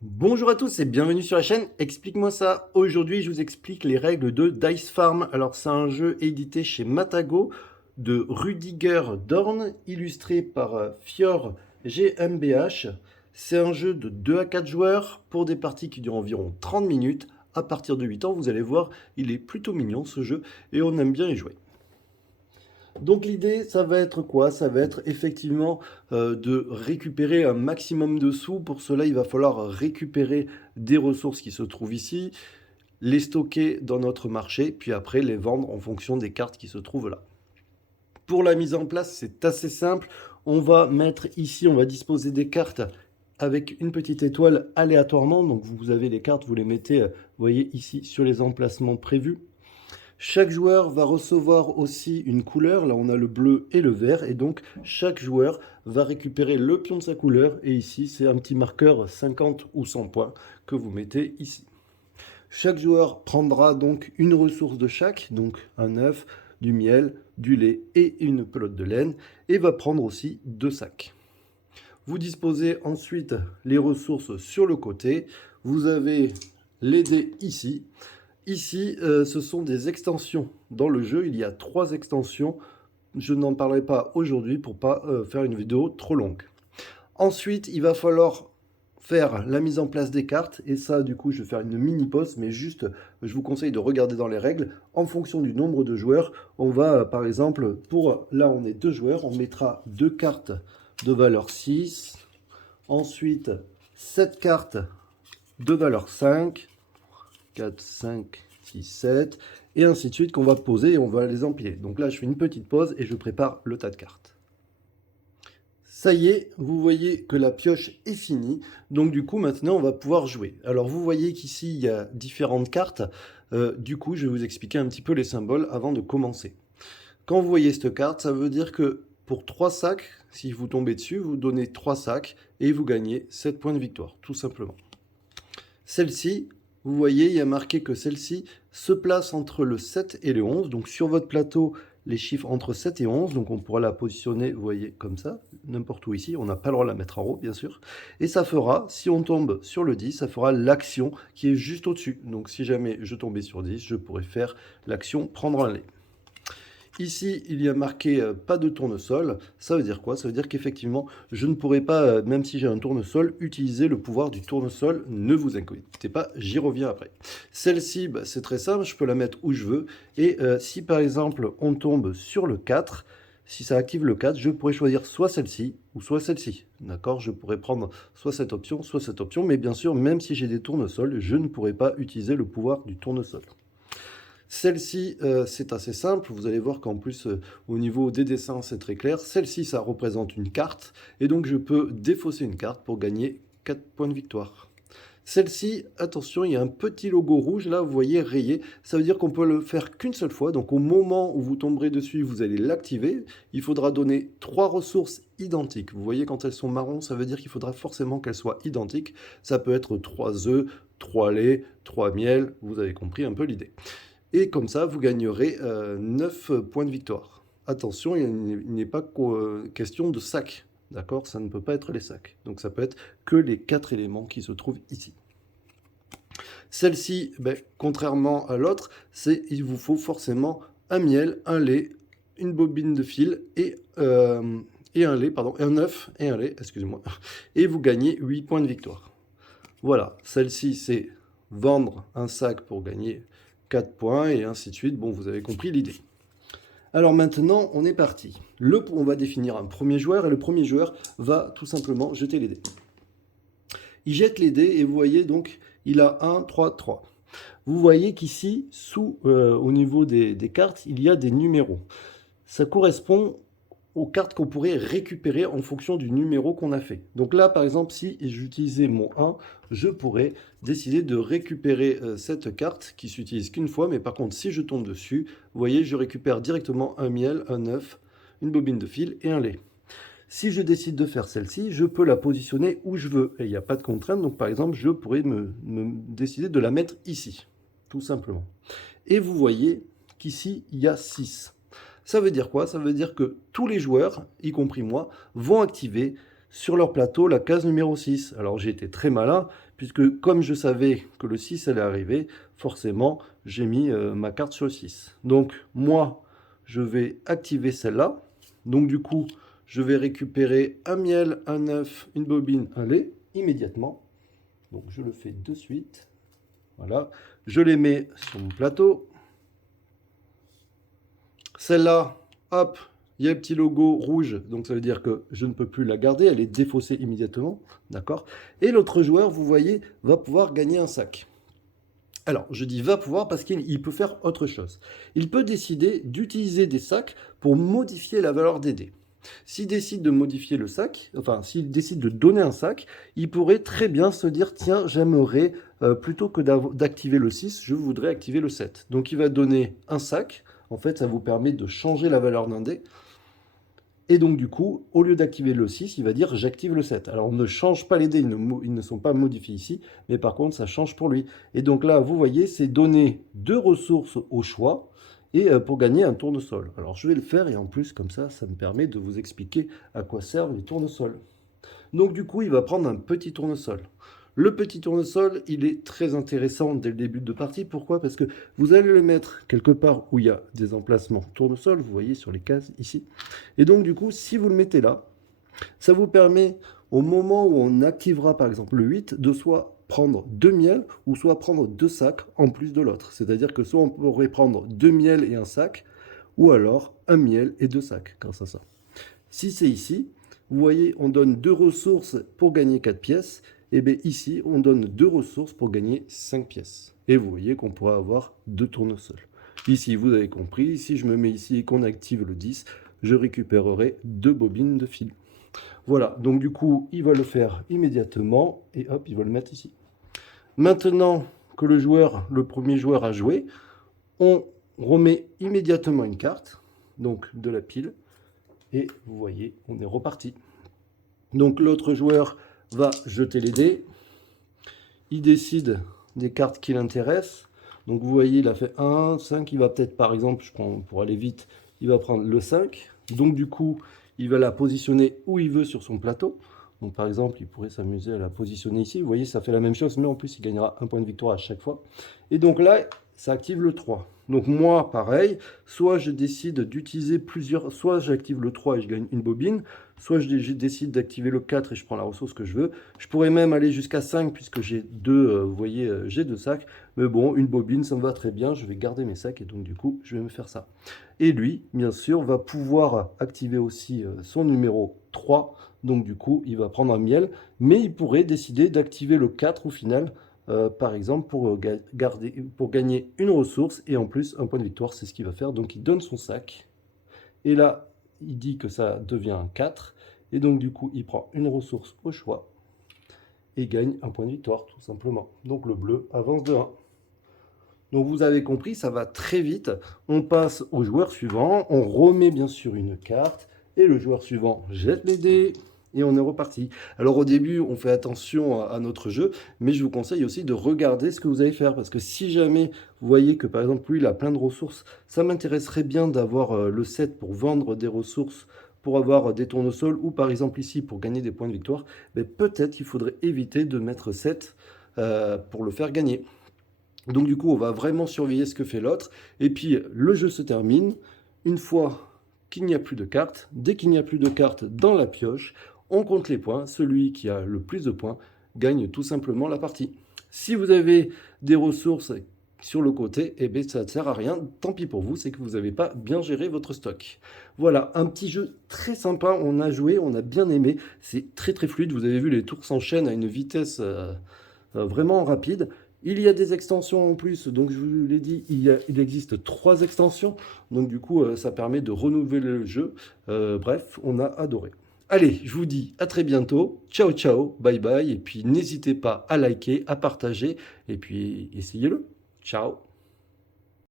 Bonjour à tous et bienvenue sur la chaîne Explique-moi ça. Aujourd'hui, je vous explique les règles de Dice Farm. Alors, c'est un jeu édité chez Matago de Rudiger Dorn, illustré par Fior GmbH. C'est un jeu de 2 à 4 joueurs pour des parties qui durent environ 30 minutes. À partir de 8 ans, vous allez voir, il est plutôt mignon ce jeu et on aime bien y jouer. Donc l'idée, ça va être quoi? Ça va être effectivement de récupérer un maximum de sous. Pour cela, il va falloir récupérer des ressources qui se trouvent ici, les stocker dans notre marché, puis après les vendre en fonction des cartes qui se trouvent là. Pour la mise en place, c'est assez simple. On va mettre ici, on va disposer des cartes avec une petite étoile aléatoirement. Donc vous avez les cartes, vous les mettez, vous voyez ici sur les emplacements prévus. Chaque joueur va recevoir aussi une couleur, là on a le bleu et le vert, et donc chaque joueur va récupérer le pion de sa couleur, et ici c'est un petit marqueur 50 ou 100 points que vous mettez ici. Chaque joueur prendra donc une ressource de chaque, donc un œuf, du miel, du lait et une pelote de laine, et va prendre aussi 2 sacs. Vous disposez ensuite les ressources sur le côté, vous avez les dés ici. Ici, ce sont des extensions. Dans le jeu, il y a 3 extensions. Je n'en parlerai pas aujourd'hui pour pas faire une vidéo trop longue. Ensuite, il va falloir faire la mise en place des cartes. Et ça, du coup, je vais faire une mini pause. Mais juste, je vous conseille de regarder dans les règles. En fonction du nombre de joueurs, on va, par exemple, pour là, on est 2 joueurs. On mettra 2 cartes de valeur 6. Ensuite, 7 cartes de valeur 5. 4, 5, 6, 7, et ainsi de suite qu'on va poser et on va les empiler. Donc là, je fais une petite pause et je prépare le tas de cartes. Ça y est, vous voyez que la pioche est finie. Donc du coup, maintenant, on va pouvoir jouer. Alors vous voyez qu'ici, il y a différentes cartes. Du coup, je vais vous expliquer un petit peu les symboles avant de commencer. Quand vous voyez cette carte, ça veut dire que pour 3 sacs, si vous tombez dessus, vous donnez 3 sacs et vous gagnez 7 points de victoire, tout simplement. Celle-ci, vous voyez, il y a marqué que celle-ci se place entre le 7 et le 11. Donc sur votre plateau, les chiffres entre 7 et 11. Donc on pourra la positionner, vous voyez, comme ça, n'importe où ici. On n'a pas le droit de la mettre en haut, bien sûr. Et ça fera, si on tombe sur le 10, ça fera l'action qui est juste au-dessus. Donc si jamais je tombais sur 10, je pourrais faire l'action prendre un lait. Ici, il y a marqué pas de tournesol. Ça veut dire quoi? Ça veut dire qu'effectivement, je ne pourrai pas, même si j'ai un tournesol, utiliser le pouvoir du tournesol. Ne vous inquiétez pas, j'y reviens après. Celle-ci, bah, c'est très simple, je peux la mettre où je veux. Et si par exemple, on tombe sur le 4, si ça active le 4, je pourrais choisir soit celle-ci ou soit celle-ci. D'accord? Je pourrais prendre soit cette option, soit cette option. Mais bien sûr, même si j'ai des tournesols, je ne pourrai pas utiliser le pouvoir du tournesol. Celle-ci, c'est assez simple. Vous allez voir qu'en plus, au niveau des dessins, c'est très clair. Celle-ci, ça représente une carte. Et donc, je peux défausser une carte pour gagner 4 points de victoire. Celle-ci, attention, il y a un petit logo rouge, là, vous voyez, rayé. Ça veut dire qu'on peut le faire qu'une seule fois. Donc, au moment où vous tomberez dessus, vous allez l'activer. Il faudra donner 3 ressources identiques. Vous voyez, quand elles sont marron, ça veut dire qu'il faudra forcément qu'elles soient identiques. Ça peut être 3 œufs, 3 laits, 3 miels. Vous avez compris un peu l'idée. Et comme ça, vous gagnerez 9 points de victoire. Attention, il n'est pas question de sacs. D'accord? Ça ne peut pas être les sacs. Donc ça peut être que les 4 éléments qui se trouvent ici. Celle-ci, ben, contrairement à l'autre, c'est il vous faut forcément un miel, un lait, une bobine de fil et un lait, pardon, un œuf et un lait, excusez-moi. Et vous gagnez 8 points de victoire. Voilà, celle-ci, c'est vendre un sac pour gagner 4 points et ainsi de suite. Bon, vous avez compris l'idée. Alors maintenant, on est parti. On va définir un premier joueur et le premier joueur va tout simplement jeter les dés. Il jette les dés et vous voyez donc, il a 1, 3, 3. Vous voyez qu'ici, au niveau des cartes, il y a des numéros. Ça correspond aux cartes qu'on pourrait récupérer en fonction du numéro qu'on a fait. Donc là, par exemple, si j'utilisais mon 1, je pourrais décider de récupérer cette carte qui s'utilise qu'une fois, mais par contre, si je tombe dessus, vous voyez, je récupère directement un miel, un œuf, une bobine de fil et un lait. Si je décide de faire celle-ci, je peux la positionner où je veux, et il n'y a pas de contrainte, donc par exemple, je pourrais me décider de la mettre ici, tout simplement. Et vous voyez qu'ici, il y a 6. Ça veut dire quoi? Ça veut dire que tous les joueurs, y compris moi, vont activer sur leur plateau la case numéro 6. Alors j'ai été très malin, puisque comme je savais que le 6 allait arriver, forcément j'ai mis ma carte sur le 6. Donc moi, je vais activer celle-là. Donc du coup, je vais récupérer un miel, un œuf, une bobine, un lait, immédiatement. Donc je le fais de suite. Voilà, je les mets sur mon plateau. Celle-là, hop, il y a le petit logo rouge, donc ça veut dire que je ne peux plus la garder, elle est défaussée immédiatement, d'accord? Et l'autre joueur, vous voyez, va pouvoir gagner un sac. Alors, je dis va pouvoir parce qu'il peut faire autre chose. Il peut décider d'utiliser des sacs pour modifier la valeur des dés. S'il décide de modifier le sac, enfin, s'il décide de donner un sac, il pourrait très bien se dire, tiens, j'aimerais, plutôt que d'activer le 6, je voudrais activer le 7. Donc, il va donner un sac. En fait, ça vous permet de changer la valeur d'un dé. Et donc, du coup, au lieu d'activer le 6, il va dire j'active le 7. Alors, on ne change pas les dés, ils ne sont pas modifiés ici, mais par contre, ça change pour lui. Et donc là, vous voyez, c'est donner 2 ressources au choix et pour gagner un tournesol. Alors, je vais le faire et en plus, comme ça me permet de vous expliquer à quoi servent les tournesols. Donc, du coup, il va prendre un petit tournesol. Le petit tournesol, il est très intéressant dès le début de partie. Pourquoi? Parce que vous allez le mettre quelque part où il y a des emplacements tournesol, vous voyez sur les cases ici. Et donc du coup, si vous le mettez là, ça vous permet, au moment où on activera par exemple le 8, de soit prendre 2 miels ou soit prendre 2 sacs en plus de l'autre. C'est-à-dire que soit on pourrait prendre 2 miels et un sac, ou alors un miel et 2 sacs grâce à ça. Si c'est ici, vous voyez, on donne 2 ressources pour gagner 4 pièces. Et bien ici, on donne 2 ressources pour gagner 5 pièces. Et vous voyez qu'on pourra avoir 2 tournesols. Ici, vous avez compris, si je me mets ici et qu'on active le 10, je récupérerai 2 bobines de fil. Voilà, donc du coup, il va le faire immédiatement et hop, il va le mettre ici. Maintenant que le premier joueur a joué, on remet immédiatement une carte, donc de la pile, et vous voyez, on est reparti. Donc l'autre joueur va jeter les dés, il décide des cartes qui l'intéressent. Donc vous voyez, il a fait 1, 5, il va peut-être par exemple, je prends pour aller vite, il va prendre le 5. Donc du coup, il va la positionner où il veut sur son plateau. Donc par exemple, il pourrait s'amuser à la positionner ici. Vous voyez, ça fait la même chose, mais en plus, il gagnera un point de victoire à chaque fois. Et donc là, ça active le 3. Donc moi, pareil, soit je décide d'utiliser plusieurs, soit j'active le 3 et je gagne une bobine, soit je décide d'activer le 4 et je prends la ressource que je veux. Je pourrais même aller jusqu'à 5 puisque j'ai 2, vous voyez, j'ai 2 sacs. Mais bon, une bobine, ça me va très bien, je vais garder mes sacs et donc du coup, je vais me faire ça. Et lui, bien sûr, va pouvoir activer aussi son numéro 3. Donc du coup, il va prendre un miel, mais il pourrait décider d'activer le 4 au final, par exemple, pour gagner une ressource et en plus un point de victoire, c'est ce qu'il va faire. Donc il donne son sac. Et là, il dit que ça devient un 4. Et donc du coup, il prend une ressource au choix et gagne un point de victoire, tout simplement. Donc le bleu avance de 1. Donc vous avez compris, ça va très vite. On passe au joueur suivant, on remet bien sûr une carte, et le joueur suivant jette les dés, et on est reparti. Alors au début, on fait attention à notre jeu, mais je vous conseille aussi de regarder ce que vous allez faire, parce que si jamais vous voyez que par exemple lui, il a plein de ressources, ça m'intéresserait bien d'avoir le 7 pour vendre des ressources, pour avoir des tournesols, ou par exemple ici pour gagner des points de victoire, mais peut-être il faudrait éviter de mettre 7 pour le faire gagner. Donc du coup, on va vraiment surveiller ce que fait l'autre. Et puis, le jeu se termine une fois qu'il n'y a plus de cartes. Dès qu'il n'y a plus de cartes dans la pioche, on compte les points. Celui qui a le plus de points gagne tout simplement la partie. Si vous avez des ressources sur le côté, eh bien, ça ne sert à rien. Tant pis pour vous, c'est que vous n'avez pas bien géré votre stock. Voilà, un petit jeu très sympa. On a joué, on a bien aimé. C'est très très fluide. Vous avez vu, les tours s'enchaînent à une vitesse vraiment rapide. Il y a des extensions en plus, donc je vous l'ai dit, il existe 3 extensions, donc du coup ça permet de renouveler le jeu. Bref, on a adoré. Allez, je vous dis à très bientôt, ciao ciao, bye bye, et puis n'hésitez pas à liker, à partager, et puis essayez-le. Ciao.